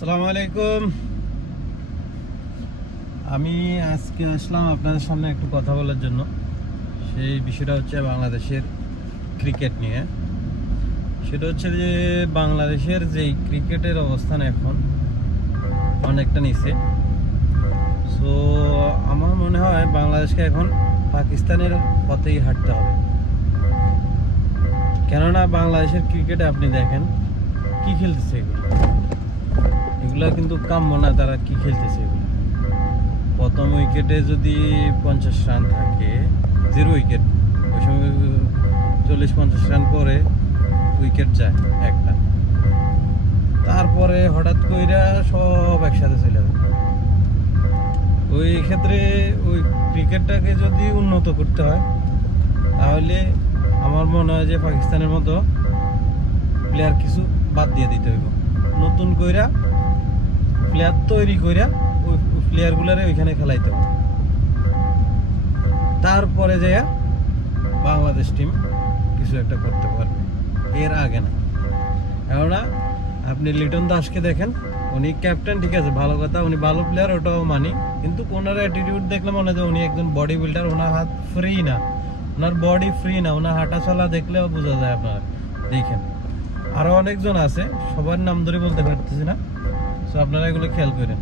আসসালামু আলাইকুম। আমি আজকে আসলাম আপনাদের সামনে একটু কথা বলার জন্য। সেই বিষয়টা হচ্ছে বাংলাদেশের ক্রিকেট নিয়ে। সেটা হচ্ছে যে বাংলাদেশের যেই ক্রিকেটের অবস্থান এখন অনেকটা নিচে। সো আমার মনে হয় বাংলাদেশকে এখন পাকিস্তানের পথেই হাঁটতে হবে। কেননা বাংলাদেশের ক্রিকেটে আপনি দেখেন কি খেলতেছে এগুলা কিন্তু কাম্য না। তারা কি খেলতেছে এগুলো, প্রথম উইকেটে যদি 50 রান থাকে, 0 উইকেট, ওই সময় 40-50 রান পরে উইকেট যায় একটা, তারপরে হঠাৎ কইরা সব একসাথে চলে যাবে। ওই ক্ষেত্রে ওই ক্রিকেটটাকে যদি উন্নত করতে হয় তাহলে আমার মনে হয় যে পাকিস্তানের মতো প্লেয়ার কিছু বাদ দিয়ে দিতে হইব, নতুন কইরা প্লেয়ার তৈরি কইরা ওই প্লেয়ারগুলারে ওইখানে খেলাইতে হবে, তারপরে যাইয়া বাংলাদেশ টিম কিছু একটা করতে পারবে, এর আগে না। কেননা আপনি লিটন দাসকে দেখেন, উনি ক্যাপ্টেন, ঠিক আছে, ভালো কথা, উনি ভালো প্লেয়ার, ওটাও মানি, কিন্তু ওনার অ্যাটিটিউড দেখলে মনে হয় যে উনি একজন বডি বিল্ডার। ওনার হাত ফ্রি না, ওনার বডি ফ্রি না, ওনার হাঁটা চলা দেখলেও বোঝা যায়। আপনারা দেখেন আরো অনেকজন আছে, সবার নাম ধরে বলতে পারতেছি না, তো আপনারা এগুলো খেয়াল করেন।